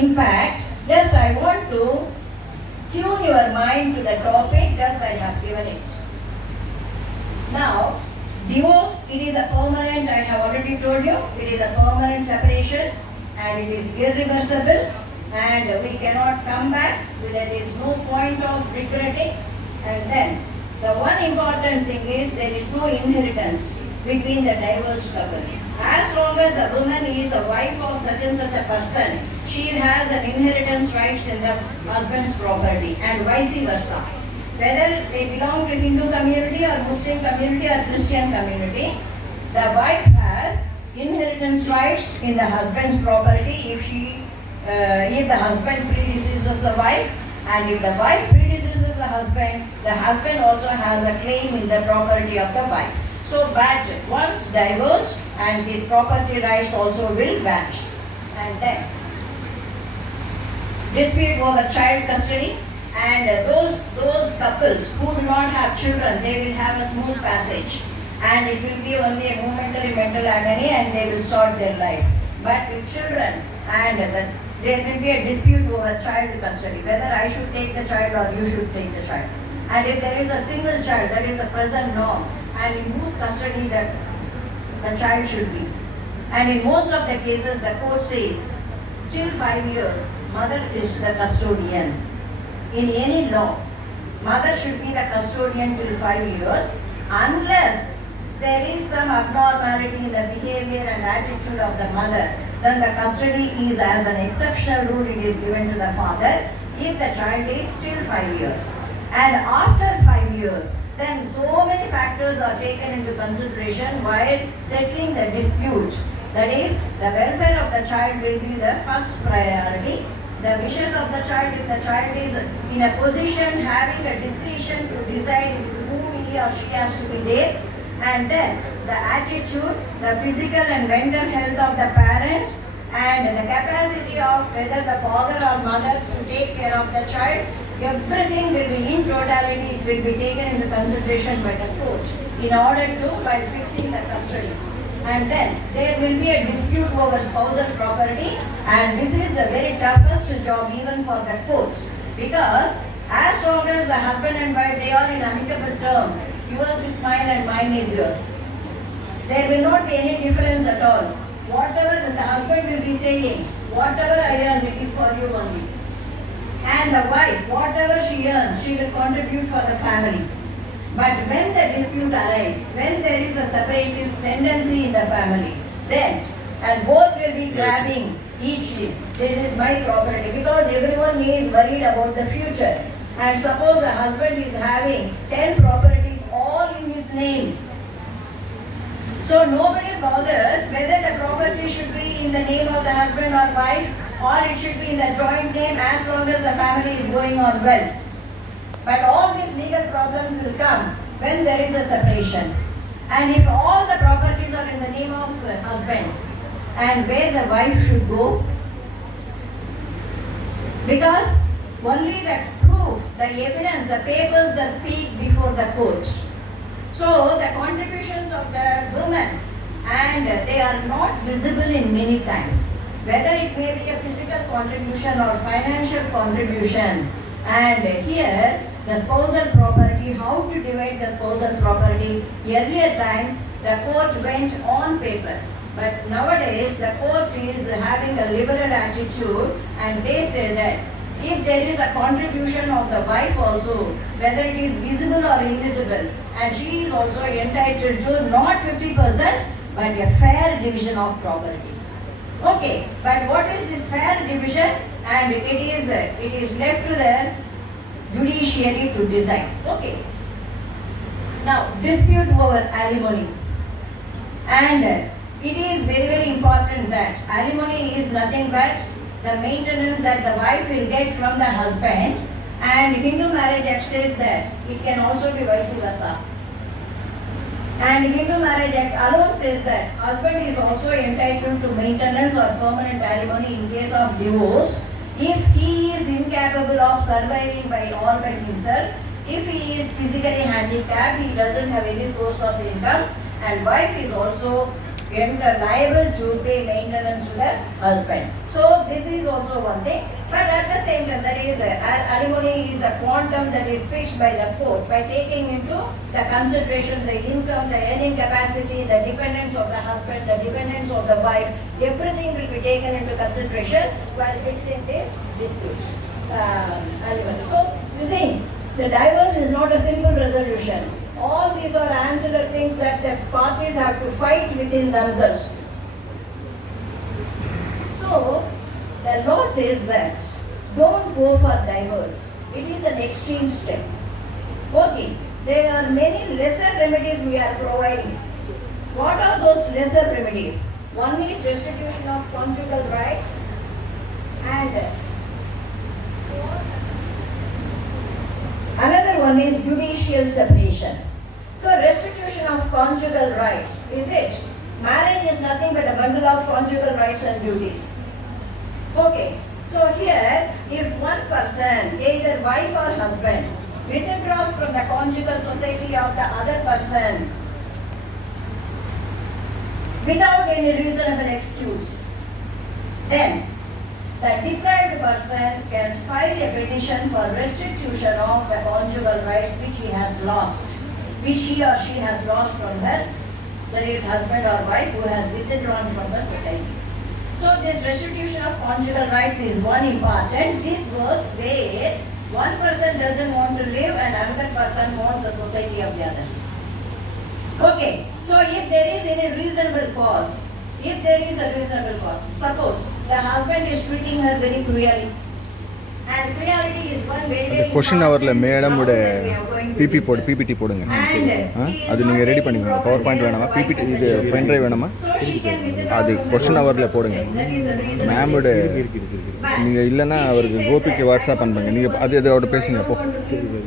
impact, just I want to tune your mind to the topic, just I have given it. Now, divorce, it is a permanent, I have already told you, it is a permanent separation and it is irreversible and we cannot come back, there is no point of regretting. And then, the one important thing is there is no inheritance between the divorced couple. As long as a woman is a wife of such and such a person, she has an inheritance rights in the husband's property and vice versa. Whether they belong to Hindu community or Muslim community or Christian community, the wife has inheritance rights in the husband's property if the husband predeceases the wife, and if the wife predeceases the husband also has a claim in the property of the wife. So, but once divorced, and his property rights also will vanish. And then, dispute over child custody, and those couples who do not have children, they will have a smooth passage, and it will be only a momentary mental agony, and they will start their life. But with children, and there will be a dispute over child custody, whether I should take the child or you should take the child. And if there is a single child, that is the present norm, and in whose custody the child should be. And in most of the cases, the court says, till 5 years, mother is the custodian. In any law, mother should be the custodian till 5 years, unless there is some abnormality in the behavior and attitude of the mother, then the custody is as an exceptional rule, it is given to the father if the child is still 5 years. And after 5 years, then so many factors are taken into consideration while settling the dispute. That is, the welfare of the child will be the first priority. The wishes of the child, if the child is in a position having a discretion to decide whom he or she has to be there, and then the attitude, the physical and mental health of the parents, and the capacity of whether the father or mother to take care of the child, everything will be in totality, it will be taken into consideration by the court in order to, while fixing the custody. And then there will be a dispute over spousal property, and this is the very toughest job even for the courts, because as long as the husband and wife, they are in amicable terms, yours is mine and mine is yours, there will not be any difference at all. Whatever the husband will be saying, whatever I earn, it is for you only. And the wife, whatever she earns, she will contribute for the family. But when the dispute arises, when there is a separative tendency in the family, then, and both will be grabbing each, this is my property, because everyone is worried about the future. And suppose the husband is having 10 properties all in his name. So nobody bothers whether the property should be in the name of the husband or wife, or it should be in the joint name, as long as the family is going on well. But all these legal problems will come when there is a separation. And if all the properties are in the name of the husband, and where the wife should go, because only the proof, the evidence, the papers that speak before the court. So the contributions of the women, and they are not visible in many times. Whether it may be a physical contribution or financial contribution. And here, the spousal property, how to divide the spousal property. Earlier times, the court went on paper. But nowadays, the court is having a liberal attitude, and they say that if there is a contribution of the wife also, whether it is visible or invisible, and she is also entitled to not 50%, but a fair division of property. Okay, but what is this fair division? And it is left to the judiciary to decide. Okay. Now, dispute over alimony. And it is very, very important that alimony is nothing but the maintenance that the wife will get from the husband, and Hindu Marriage Act says that it can also be vice versa. And Hindu Marriage Act alone says that husband is also entitled to maintenance or permanent alimony in case of divorce if he is incapable of surviving by all by himself, if he is physically handicapped, he doesn't have any source of income, and wife is also liable to pay maintenance to the husband. So this is also one thing. But at the same time, that is alimony is a quantum that is fixed by the court by taking into the consideration the income, the earning capacity, the dependence of the husband, the dependence of the wife. Everything will be taken into consideration while fixing this dispute. Alimony. So you see, the divorce is not a simple resolution. All these are ancillary things that the parties have to fight within themselves. So, the law says that don't go for divorce. It is an extreme step. Okay, there are many lesser remedies we are providing. What are those lesser remedies? One is restitution of conjugal rights and another one is judicial separation. So restitution of conjugal rights, is it? Marriage is nothing but a bundle of conjugal rights and duties. Okay, so here if one person, either wife or husband, withdraws from the conjugal society of the other person without any reasonable excuse, then the deprived person can file a petition for restitution of the conjugal rights which he has lost, which he or she has lost from her, that is husband or wife who has withdrawn from the society. So this restitution of conjugal rights is one important. This works where one person doesn't want to live and another person wants the society of the other. Okay, so if there is any reasonable cause, suppose the husband is treating her very cruelly, and cruelty is one very question அவர்ல madam உட PPT போடுங்க அது நீங்க ready பண்ணுங்க power point வேணுமா PPT இது pen drive வேணுமா அது क्वेश्चन அவர்ல போடுங்க மேம் உட நீங்க இல்லனா அவருக்கு கோபிக்கு வாட்ஸ்அப் பண்ணுங்க நீங்க அது அதோட பேசுங்க அப்போ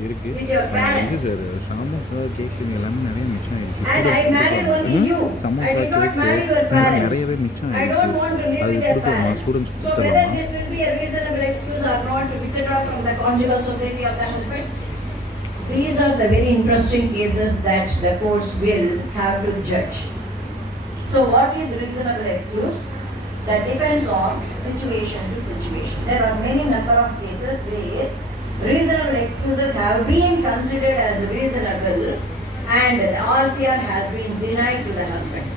இருக்கு இது சார் சாம கேக்குங்க எல்லாம் நிறைய மிச்சம் நிறையவே மிச்சம் அது கொடுக்கணும் students from the conjugal society of the husband. These are the very interesting cases that the courts will have to judge. So what is reasonable excuse? That depends on situation to situation. There are many number of cases where reasonable excuses have been considered as reasonable and the RCR has been denied to the husband.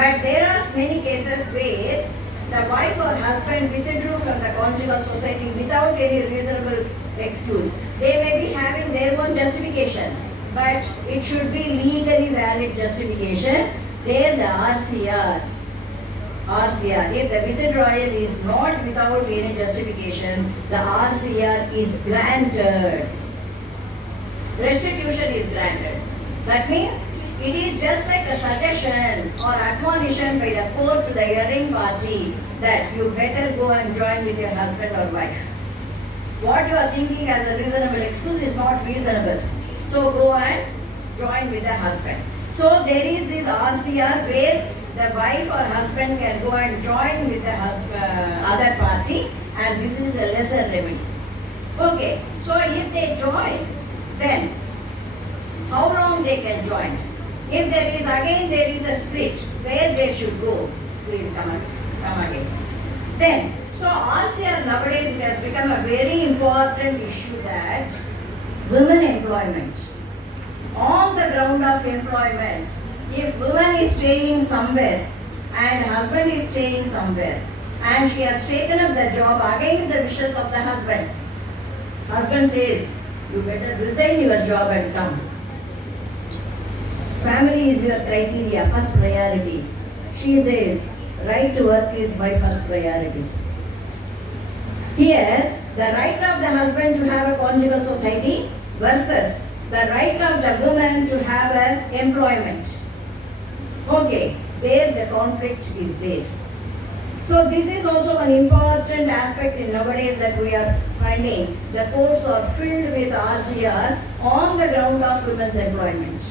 But there are many cases where the wife or husband withdrew from the conjugal society without any reasonable excuse. They may be having their own justification, but it should be legally valid justification. There the RCR, if the withdrawal is not without any justification, the RCR is granted. Restitution is granted. That means it is just like a suggestion or admonition by the court to the erring party that you better go and join with your husband or wife. What you are thinking as a reasonable excuse is not reasonable. So go and join with the husband. So there is this RCR where the wife or husband can go and join with the other party, and this is a lesser remedy. Okay, so if they join, then how long they can join? If there is a split, where they should go, we will come again. Then, so RCR nowadays it has become a very important issue that women employment. On the ground of employment, if woman is staying somewhere and husband is staying somewhere and she has taken up the job against the wishes of the husband, husband says, you better resign your job and come. Family is your criteria, first priority. She says, right to work is my first priority. Here, the right of the husband to have a conjugal society versus the right of the woman to have an employment. Okay, there the conflict is there. So this is also an important aspect in nowadays that we are finding. The courts are filled with RCR on the ground of women's employment.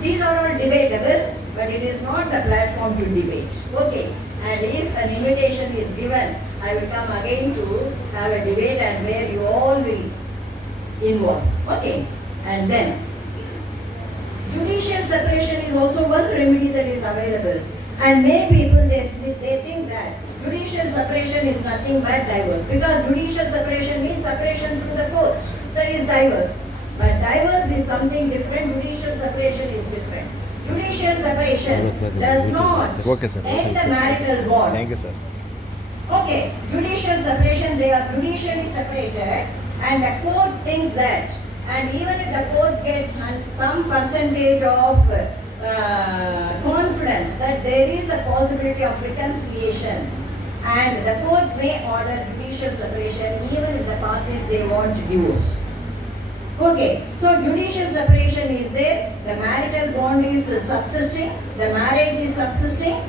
These are all debatable, but it is not the platform to debate. Okay, and if an invitation is given, I will come again to have a debate and where you all will involve. Okay, and then judicial separation is also one remedy that is available. And many people, they think that judicial separation is nothing but divorce. Because judicial separation means separation through the court. That is divorce. But divorce is something different. Judicial separation is different. Judicial separation does not Okay, sir. end the marital bond. Thank you, sir. Okay, judicial separation, they are judicially separated and the court thinks that, and even if the court gets some percentage of confidence that there is a possibility of reconciliation, and the court may order judicial separation even if the parties they want to divorce. Okay, so judicial separation is there, the marital bond is subsisting, the marriage is subsisting,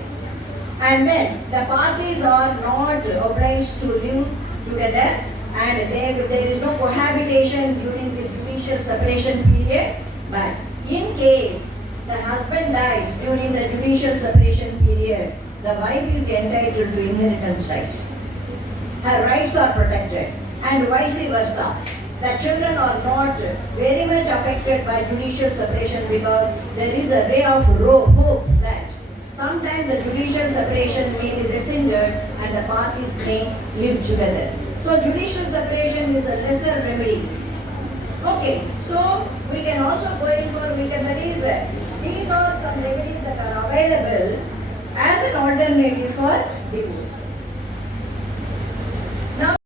and then the parties are not obliged to live together, and there is no cohabitation during this judicial separation period. But in case the husband dies during the judicial separation period, the wife is entitled to inheritance rights. Her rights are protected, and vice versa. The children are not very much affected by judicial separation because there is a ray of hope that sometimes the judicial separation may be rescinded and the parties may live together. So judicial separation is a lesser remedy. Okay, so we can also go in for remedies. These are some remedies that are available as an alternative for divorce.